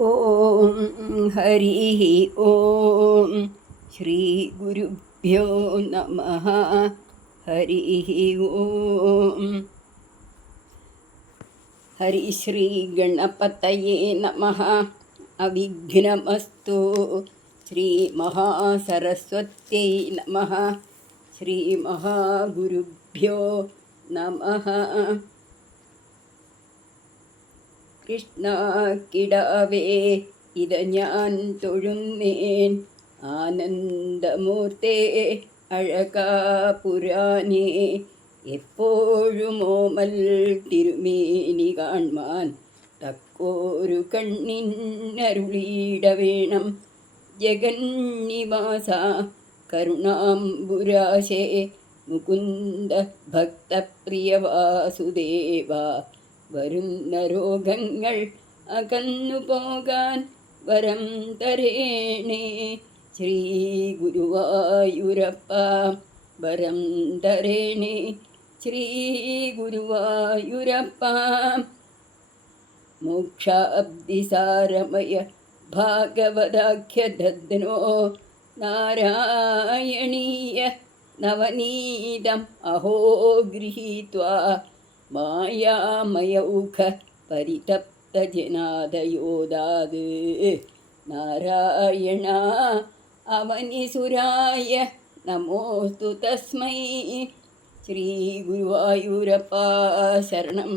ഓം ഹരി ഓം ശ്രീ ഗുരുഭ്യോ നമഃ. ഹരി ഓം. ഹരി ശ്രീ ഗണപതയേ നമഃ. അവിഘ്നമസ്തു. ശ്രീ മഹാസരസ്വത്यै നമഃ. ശ്രീ മഹാഗുരുഭ്യോ നമഃ. കൃഷ്ണ കിടാവേ ഇത ഞാൻ തൊഴുന്നേൻ, ആനന്ദമൂർത്തേ അഴകാപുരാനേ, എപ്പോഴുമോമൽ തിരുമേനി കാൺമാൻ തക്കോരു കണ്ണിനരുളീട വേണം. ജഗന്നിവാസ കരുണാംബുരാശേ മുകുന്ദ ഭക്തപ്രിയ വാസുദേവ, വരുന്ന രോഗങ്ങൾ അകന്നു പോകാൻ വരം തരേണേ. ശ്രീ ഗുരുവായൂരപ്പ വരം തരേണേ. ശ്രീ ഗുരുവായൂരപ്പ. മോക്ഷാബ്ദിസാരമയ ഭാഗവതാഖ്യദദ്നോ നാരായണീയ നവനീതം അഹോ ഗൃഹീത്വാ മായാമയൗഖ പരിതപ്തജനാദയോദാത്. നാരായണ അവനിസുരായ നമോസ്തു തസ്മൈ. ശ്രീ ഗുരുവായൂരപ്പ ശരണം.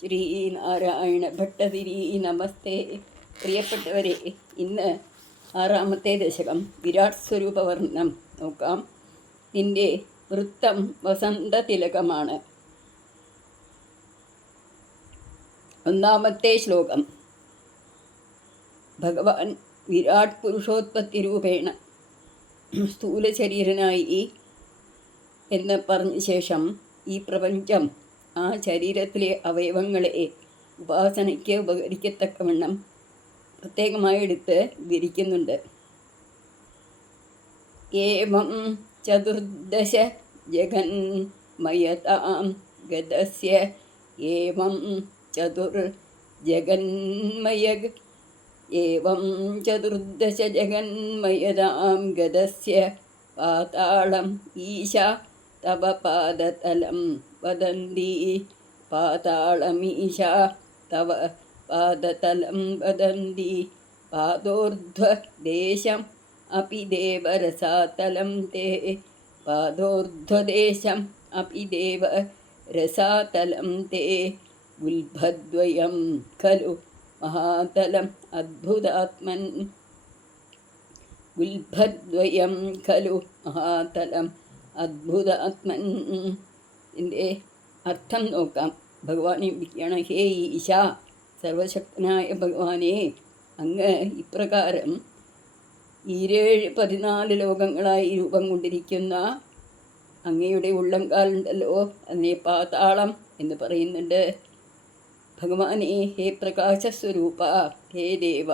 ശ്രീ നാരായണ ഭട്ടതിരി നമസ്തേ. പ്രിയപ്പെട്ടവരെ, ഇന്ന് 6ാമത്തെ ദശകം വിരാട് സ്വരൂപവർണ്ണം നോക്കാം. ഇതിൻ്റെ വൃത്തം വസന്തതിലകമാണ്. 1-ാമത്തെ ശ്ലോകം. ഭഗവാൻ വിരാട് പുരുഷോത്പത്തി രൂപേണ സ്ഥൂല ശരീരനായി എന്ന് പറഞ്ഞ ശേഷം ഈ പ്രപഞ്ചം ആ ശരീരത്തിലെ അവയവങ്ങളെ ഉപാസനയ്ക്ക് ഉപകരിക്കത്തക്കവണ്ണം പ്രത്യേകമായി എടുത്ത് വിവരിക്കുന്നുണ്ട്. ഏവം ചതുർദശ ജഗന്മയതാം ഗതസ്യ. ഏവം ചതുർദശ ജഗന്മയതാം ഗതസ്യ പാതാളം ഈശാ തവ പാദതലം വദന്തി. പാതാളമീശാ തവ പാദതലം വദന്തി. പാദോർധ്വദേശം അപി ദേവരസാതലം തേ. പാദോർധ്വദേശം അപി ദേവരസാതലം തേ. ഗുൽഭദ്വയം ഖലു മഹാതലം അദ്ഭുതാത്മൻ. ഗുൽഭദ്വയം ഖലു മഹാതലം അദ്ഭുതാത്മൻ. ഇതിൻ്റെ അർത്ഥം നോക്കാം. ഭഗവാനെ വിളിക്കുകയാണ്. ഹേ ഈശ, സർവശക്തനായ ഭഗവാനെ, അങ്ങ് ഇപ്രകാരം 14 ലോകങ്ങളായി രൂപം കൊണ്ടിരിക്കുന്ന അങ്ങയുടെ ഉള്ളംകാലുണ്ടല്ലോ, അതിനെ പാതാളം എന്ന് പറയുന്നുണ്ട്. ഭഗവാനെ, ഹേ പ്രകാശസ്വരൂപ, ഹേ ദേവ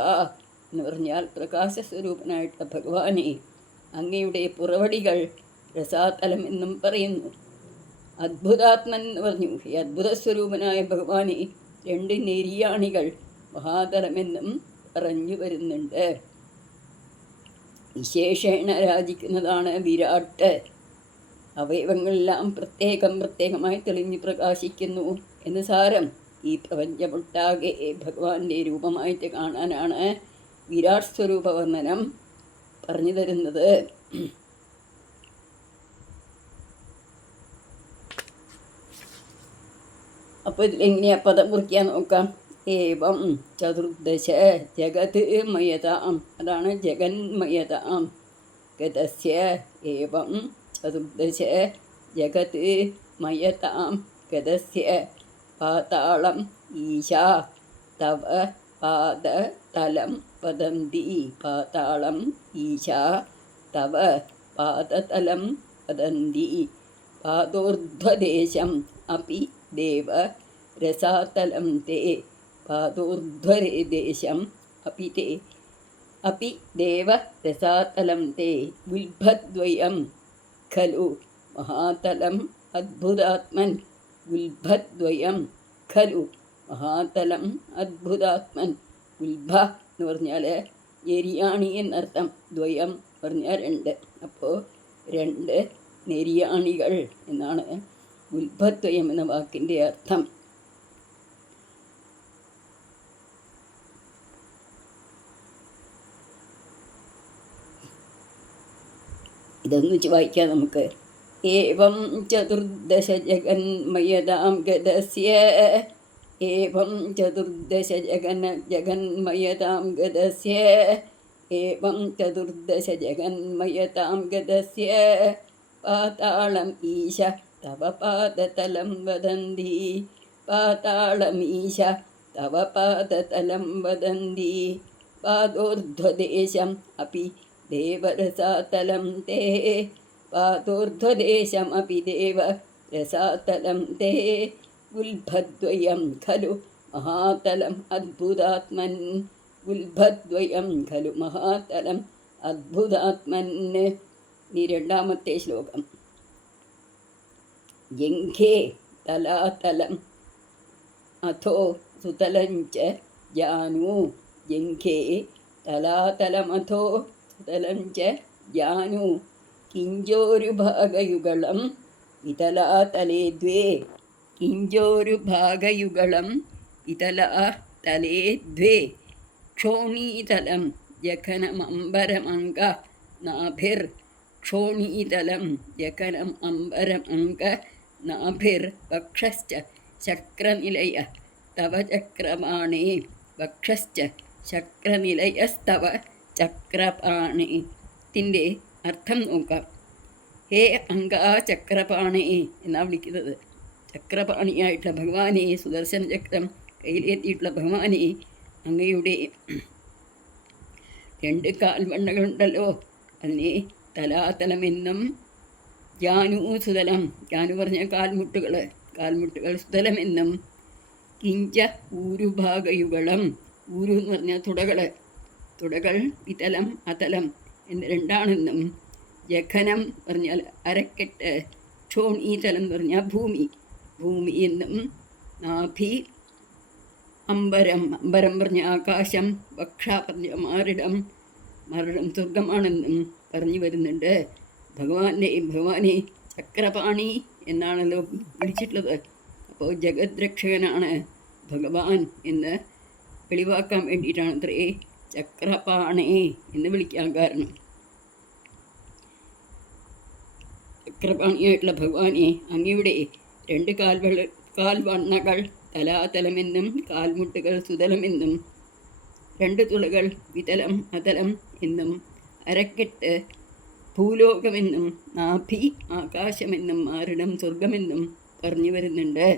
എന്ന് പറഞ്ഞാൽ പ്രകാശസ്വരൂപനായിട്ടുള്ള ഭഗവാനെ, അങ്ങയുടെ പുറവടികൾ രസാതലം എന്നും പറയുന്നു. അദ്ഭുതാത്മൻ എന്ന് പറഞ്ഞു. ഹേ അദ്ഭുതസ്വരൂപനായ ഭഗവാനെ, 2 നെരിയാണികൾ മഹാതലമെന്നും പറഞ്ഞു വരുന്നുണ്ട്. വിശേഷേണ രാജിക്കുന്നതാണ് വിരാട്ട്. അവയവങ്ങളെല്ലാം പ്രത്യേകമായി തെളിഞ്ഞു പ്രകാശിക്കുന്നു എന്ന് സാരം. ഈ പ്രപഞ്ചമൊട്ടാകെ ഭഗവാന്റെ രൂപമായിട്ട് കാണാനാണ് വിരാട് സ്വരൂപ വർണ്ണനം പറഞ്ഞു തരുന്നത്. അപ്പോൾ ഇതിലെങ്ങനെയാ പദം കുറിക്കാൻ നോക്കാം. ഏവം ചതുർദശ ജഗത് മയതാം, അതാണ് ജഗന്മയതാം. ഗതസ്യ ഏവം ചതുർദശ ജഗത് മയതാം ഗതസ്യ പാതാളം ഈശാ തവ പാദതലം വദന്തി. പാതാളം ഈശാ തവ പാദതലം വദന്തി. പാദോർധ്വദേശം അപി ദേവ രസാതലം തേ. പാദോർധ്വദേശം അപി ദേവ രസാതലം തേ. ഗുൽഭദ്വയം ഖലു മഹാതലം അദ്ഭുതാത്മൻ. ഗുൽഭദ്വയം ഖലു മഹാതലം അദ്ഭുതാത്മൻ. ഗുൽഭ എന്ന് പറഞ്ഞാൽ നെരിയാണി എന്നർത്ഥം. ദ്വയം പറഞ്ഞാൽ രണ്ട്. അപ്പോൾ രണ്ട് നെരിയാണികൾ എന്നാണ് ഉത്ഭദ്വയം എന്ന വാക്കിൻ്റെ അർത്ഥം. ഇതൊന്ന് വെച്ച് വായിക്കാം നമുക്ക്. ഏവം ചതുർദശ ജഗന്മയതാം ഗതസ്യ ഏവം ചതുർദശ ജഗന്മയതാം ഗതസ്യ ഏവം ചതുർദശ ജഗന്മയതാം ഗതസ്യ പാതാളം ഈശ തവ പാദതലം വദന്തി പാതാളമീശ തവ പാദതലം വദന്തി പാദോർധ്വദേശം അപി ദേവരസാതലം തേ പാദോർധ്വദേശമപി ദേവരസാതലം തേ ഗുൽഭദ്വയം ഖലു മഹാതലം അദ്ഭുതാത്മൻ ഗുൽഭദ്വയം ഖലു മഹാതലം അദ്ഭുതാത്മൻ. ഇനി രണ്ടാമത്തെ ശ്ലോകം. ജംഘേ തലാതലം അഥോ സുതലഞ്ച ജാനു ജംഘേ തലാതലമഥോ സുതലഞ്ച ജാനു കിഞ്ചോരുഭാഗയുഗളം വിതലാതലേ ദ്വേ കിഞ്ചോരുഭാഗയുഗളം വിതലാതലേ ദ്വേ ക്ഷോണീതലം ജഘനമംബരമംഗ നാഭിർ ക്ഷോണീതലം ജഘനം അംബരമംഗ നാഭിർ വക്ഷശ്ച ചക്രനിലയ തവ ചക്രപാണേ വക്ഷശ്ച ചക്രനിലയസ്തവ ചക്രപാണേ. ത്തിൻ്റെ അർത്ഥം നോക്കാം. ഹേ അംഗാചക്രപാണേ എന്നാണ് വിളിക്കുന്നത്. ചക്രപാണിയായിട്ടുള്ള ഭഗവാനെ, സുദർശന ചക്രം കയ്യിലെത്തിയിട്ടുള്ള ഭഗവാനെ, അങ്ങയുടെ രണ്ട് കാൽവണ്ണകളുണ്ടല്ലോ, അതിനെ തലാതലമെന്നും ജാനു സുതലം, ജാനു പറഞ്ഞ കാൽമുട്ടുകൾ സുതലമെന്നും കിഞ്ച ഊരുഭാഗയുഗളം, ഊരു എന്ന് പറഞ്ഞാൽ തുടകൾ വിതലം അതലം എന്ന് രണ്ടാണെന്നും ജഘനം പറഞ്ഞാൽ അരക്കെട്ട്, ക്ഷോണീതലം എന്ന് പറഞ്ഞാൽ ഭൂമി എന്നും നാഭി അംബരം പറഞ്ഞ ആകാശം, വക്ഷ പറഞ്ഞ മാറിടം സ്വർഗമാണെന്നും പറഞ്ഞു വരുന്നുണ്ട്. ഭഗവാനെ ചക്രപാണി എന്നാണല്ലോ വിളിച്ചിട്ടുള്ളത്. അപ്പോൾ ജഗദ്രക്ഷകനാണ് ഭഗവാൻ എന്ന് വെളിവാക്കാൻ വേണ്ടിയിട്ടാണ് അത്രേ ചക്രപാണേ എന്ന് വിളിക്കാൻ കാരണം. ചക്രപാണിയായിട്ടുള്ള ഭഗവാനെ, അങ്ങയുടെ രണ്ട് കാൽവണ്ണകൾ തലാതലമെന്നും കാൽമുട്ടുകൾ സുതലമെന്നും രണ്ട് തുളകൾ വിതലം അതലം എന്നും അരക്കെട്ട് ഭൂലോകമെന്നും നാഭി ആകാശമെന്നും മാറിടം സ്വർഗമെന്നും പറഞ്ഞു വരുന്നുണ്ട്.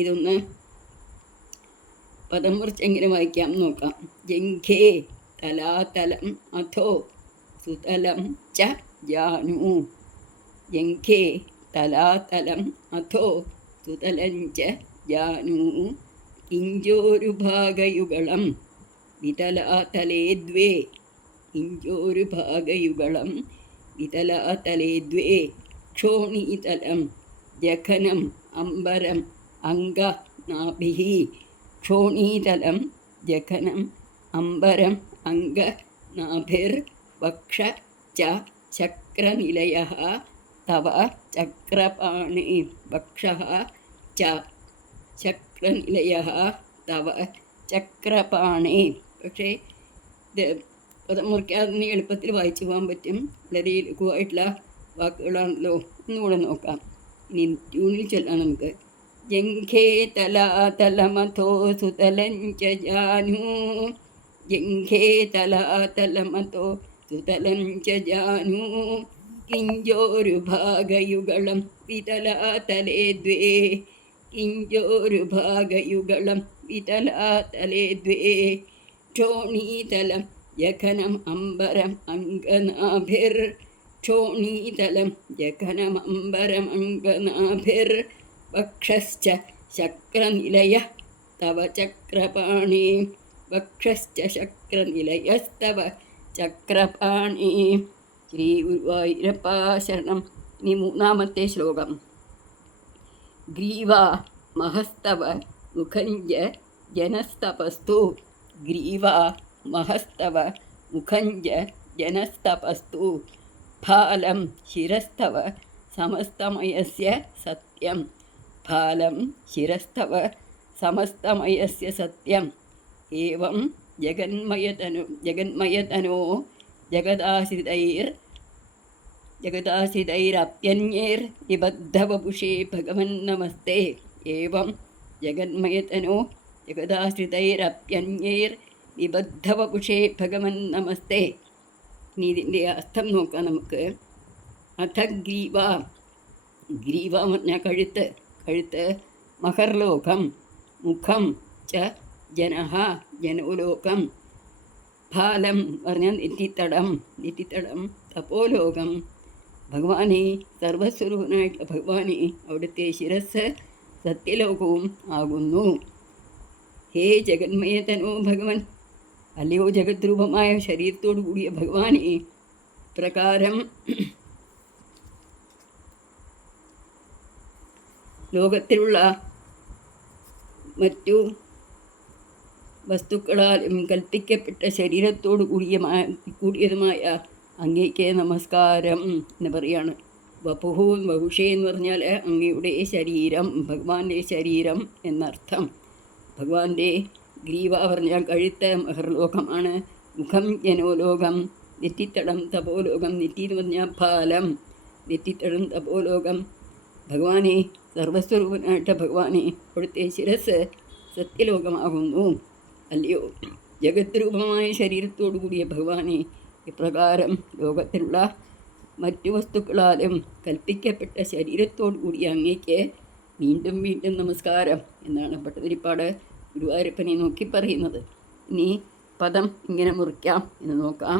ഇതൊന്ന് പദം കുറിച്ച് എങ്ങനെ വായിക്കാം നോക്കാം. ജംഘേ തലാതലം അഥോ സുതലം ച ജാനു ജംഘേ തലാതലം അഥോ സുതലം ച ജാനു കിഞ്ചോരുഭാഗയുഗളം വിതലാതലേ ദ്വേ കിഞ്ചോരുഭാഗയുഗളം വിതലാതലേ ദ്വേ ക്ഷോണീതലം ജഘനം അംബരം അംഗ നാഭിഃ ക്ഷോണീതലം ജഘനം അംബരം അംഗ നാഭിർ വക്ഷ ച ചക്രനിലയഃ തവ ചക്രപാണേ വക്ഷഃ ച ചക്രനിലയഃ തവ ചക്രപാണേ. പക്ഷേ ഇത് പദം മുറിക്കാതെ എളുപ്പത്തിൽ വായിച്ചു പോകാൻ പറ്റും. വളരെ ലഘുവായിട്ടുള്ള വാക്കുകളാണല്ലോ. ഒന്നുകൂടെ നോക്കാം. ഇനി ട്യൂണിൽ ചൊല്ലാം നമുക്ക്. ജംഘേ തലാതലമഥോ സുതലം ച ജാനു ജംഘേ തലാതലമഥോ സുതലം ച ജാനു കിഞ്ചോരുഭാഗയുഗളം വിതലാതലേ ദ്വേ കിഞ്ചോരുഭാഗയുഗളം വിതലാതലേ ദ്വേ ക്ഷോണീതലം ജഘനം അംബരം അംഗനാഭിർ ക്ഷോണീതലം ജഘനം അംബരം അംഗനാഭിർ വക്ഷശ്ച ചക്രനിലയഃ തവ ചക്രപാണേ വക്ഷശ്ച ചക്രനിലയസ്തവ ചക്രപാണേ. ശ്രീ ഗുരുവായൂരപ്പ ശരണം. ഇനി മൂന്നാമത്തെ ശ്ലോകം. ഗ്രീവാ മഹസ്തവ മുഖഞ്ച ജനസ്തപസ്തു ग्रीवा महस्तव मुखञ्च जनस्तपस्तु फालं शिरस्तव समस्तमयस्य सत्यं फालं शिरस्तव समस्तमयस्य सत्यम् एवं जगन्मयतनो जगदाश्रितैरप्यन्यैर्निबद्धवपुषे भगवन्नमस्ते एवं जगन्मयतनो जगदाश्रितैरप्यन्यैर्निबद्धवपुषे भगवन्नमस्ते. ഇനി ഇതിൻ്റെ അർത്ഥം നോക്കാം നമുക്ക്. അഥ ഗ്രീവ ഗ്രീവ എന്ന് പറഞ്ഞാൽ കഴുത്ത്, കഴുത്ത് മഹർലോകം, മുഖം ച ജനഹ ജനോലോകം, ഫാലം പറഞ്ഞാൽ നെറ്റിത്തടം, നെറ്റിത്തടം തപോലോകം. ഭഗവാനെ സർവസ്വരൂപനായിട്ടുള്ള ഭഗവാനെ അവിടുത്തെ ശിരസ് സത്യലോകവും ആകുന്നു. ഹേ ജഗന്മയതനോ ഭഗവൻ, അല്ലയോ ജഗദ്രൂപമായ ശരീരത്തോടു കൂടിയ ഭഗവാനെ, പ്രകാരം ലോകത്തിലുള്ള മറ്റു വസ്തുക്കളാലും കൽപ്പിക്കപ്പെട്ട ശരീരത്തോടു കൂടിയതുമായ അങ്ങേക്ക് നമസ്കാരം എന്ന് പറയാണ്. വപുഹു വപുഷേ എന്ന് പറഞ്ഞാൽ അങ്ങയുടെ ശരീരം, ഭഗവാന്റെ ശരീരം എന്നർത്ഥം. ഭഗവാന്റെ ഗ്രീവ പറഞ്ഞാൽ കഴുത്ത് മഹർലോകമാണ്, മുഖം ജനോലോകം, നെറ്റിത്തടം തപോലോകം, നെറ്റി എന്ന് പറഞ്ഞാൽ ഫാലം, നെറ്റിത്തടം തപോലോകം. ഭഗവാനെ സർവസ്വരൂപനായിട്ട് ഭഗവാനെ അവിടുത്തെ ശിരസ് സത്യലോകമാകുന്നു. അല്ലയോ ജഗദ്രൂപമായ ശരീരത്തോടു കൂടിയ ഭഗവാനെ, ഇപ്രകാരം ലോകത്തിലുള്ള മറ്റു വസ്തുക്കളാലും കൽപ്പിക്കപ്പെട്ട ശരീരത്തോടു കൂടിയ അങ്ങേക്ക് വീണ്ടും വീണ്ടും നമസ്കാരം എന്നാണ് ഭട്ടതിരിപ്പാട് ഗുരുവായൂരപ്പനെ നോക്കി പറയുന്നത്. ഇനി പദം ഇങ്ങനെ മുറിക്കാം എന്ന് നോക്കാം.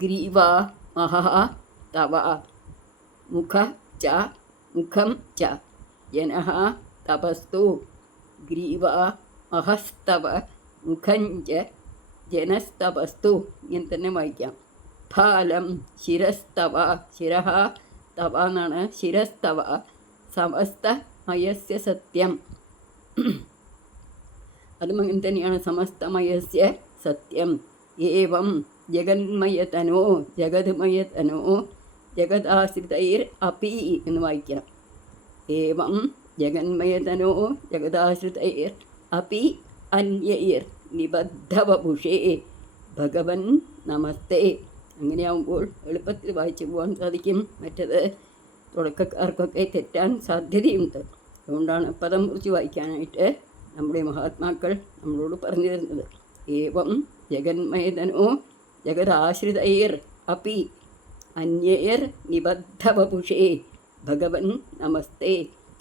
ഗ്രീവ മഹ തവ മുഖ ച മുഖം ച ജനഃ തപസ്തു ഗ്രീവ മഹസ്തവ മുഖം ച ജനസ്തപസ്തു. ഇങ്ങനെ തന്നെ വായിക്കാം. ഫാലം ശിരസ്തവ, ശിരഃ തവ എന്നാണ്, ശിരസ്തവ സമസ്തമയസ്യ സത്യം. അതും അങ്ങനെ തന്നെയാണ്, സമസ്തമയസ്യ സത്യം. ഏവം ജഗന്മയതനോ ജഗദ്മയതനോ ജഗദാശ്രിതൈർ അപി എന്ന് വായിക്കണം. ഏവം ജഗന്മയതനോ ജഗദാശ്രിതൈർ അപി അന്യൈർ നിബദ്ധവപുഷേ ഭഗവൻ നമസ്തേ. അങ്ങനെയാവുമ്പോൾ എളുപ്പത്തിൽ വായിച്ചു പോകാൻ സാധിക്കും. മറ്റത് തുടക്കക്കാർക്കൊക്കെ തെറ്റാൻ സാധ്യതയുണ്ട്. അതുകൊണ്ടാണ് പദം കുറിച്ച് വായിക്കാനായിട്ട് നമ്മുടെ മഹാത്മാക്കൾ നമ്മളോട് പറഞ്ഞു തരുന്നത്. ഏവം ജഗന്മയതനോ ജഗദാശ്രിതൈർ അപി അന്യൈർ നിബദ്ധവപുഷേ ഭഗവൻ നമസ്തേ.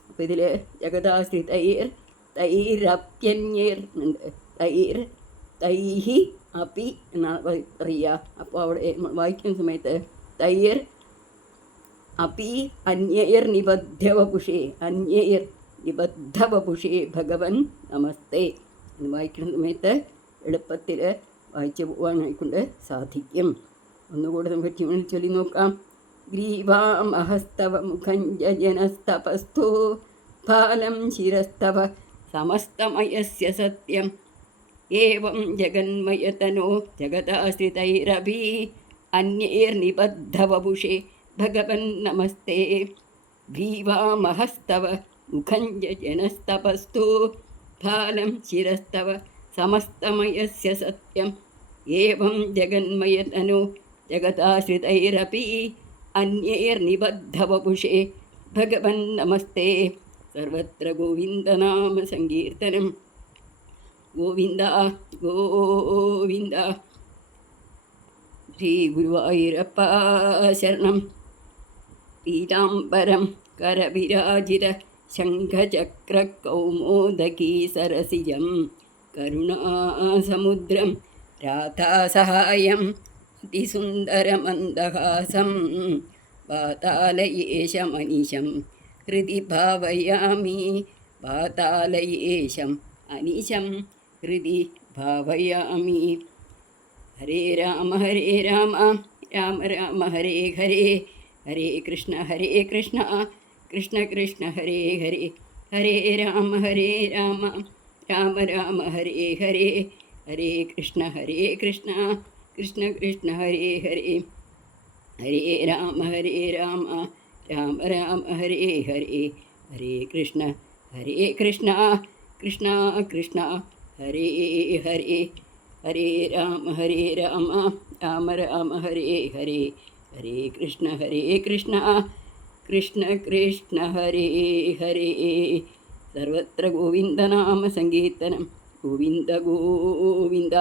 അപ്പോൾ ഇതിൽ ജഗദാശ്രിതൈർ തൈരപ്യന്യൈർ ഉണ്ട്, തൈഹി അപി എന്നാണ് പറയുക. അപ്പോൾ അവിടെ വായിക്കുന്ന സമയത്ത് തൈർ അപി അന്യൈർ നിബദ്ധവപുഷേ, അന്യൈർ നിബദ്ധവപുഷേ ഭഗവൻ നമസ്തേ എന്ന് വായിക്കുന്ന സമയത്ത് എളുപ്പത്തിൽ വായിച്ചു പോകാനായിക്കൊണ്ട് സാധിക്കും. ഒന്നുകൂടെ നമുക്ക് ട്യൂണിൽ ചൊല്ലി നോക്കാം. ഗ്രീവാമഹസ്തവ മുഖം ജനസ്തപസ്തു ഫാലം ശിരസ്തവ സമസ്തമയസ്യ സത്യം. ഏവം ജഗന്മയതനോ ജഗദാശ്രിതൈരപി അന്യൈർനിബദ്ധവപുഷേ ഭഗവൻ നമസ്തേ. ഗ്രീവാമഹസ്തവ മുഖം ജനസ്തപസ്തു ഫാലം ശിരസ്തവ സമസ്തമയസ്യ സത്യം. ഏവം ജഗന്മയതനോ ജഗദാശ്രിതൈരപി അന്യൈർനിബദ്ധവപുഷേ ഭഗവൻ നമസ്തേ. സർവത്ര ഗോവിന്ദനാമ സങ്കീർത്തനം. ഗോവിന്ദ ഗോവിന്ദ. ശ്രീ ഗുരുവായൂരപ്പ ശരണം. പീതാംബരം കരവിരാജിത ശംഖചക്രകൗമോദകീ സരസിജം കരുണാസമുദ്രം രാധാസഹായം അതിസുന്ദരമന്ദഹാസം പാതാലയേശമനിശം ഹൃദി ഭാവയാമി. പാതാലയേശം അനിശം ഹൃദി ഭാവയാമി. ഹരേ രാമ രാമ രാമ ഹരേ ഹരേ, ഹരേ കൃഷ്ണ കൃഷ്ണ കൃഷ്ണ ഹരേ ഹരേ. ഹരേ രാമ രാമ രാമ ഹരേ ഹരേ, ഹരേ കൃഷ്ണ കൃഷ്ണ കൃഷ്ണ ഹരേ ഹരേ ഹരേ രാമ രാമ രാമ ഹരേ ഹരേ ഹരേ കൃഷ്ണ കൃഷ്ണ കൃഷ്ണ ഹരേ ഹരേ ഹരേ രാമ രാമ രാമ ഹരേ ഹരേ ഹരേ കൃഷ്ണ കൃഷ്ണ കൃഷ്ണ ഹരേ ഹരേ സർവത്ര ഗോവിന്ദനാമ സങ്കീർത്തനം ഗോവിന്ദ ഗോവിന്ദ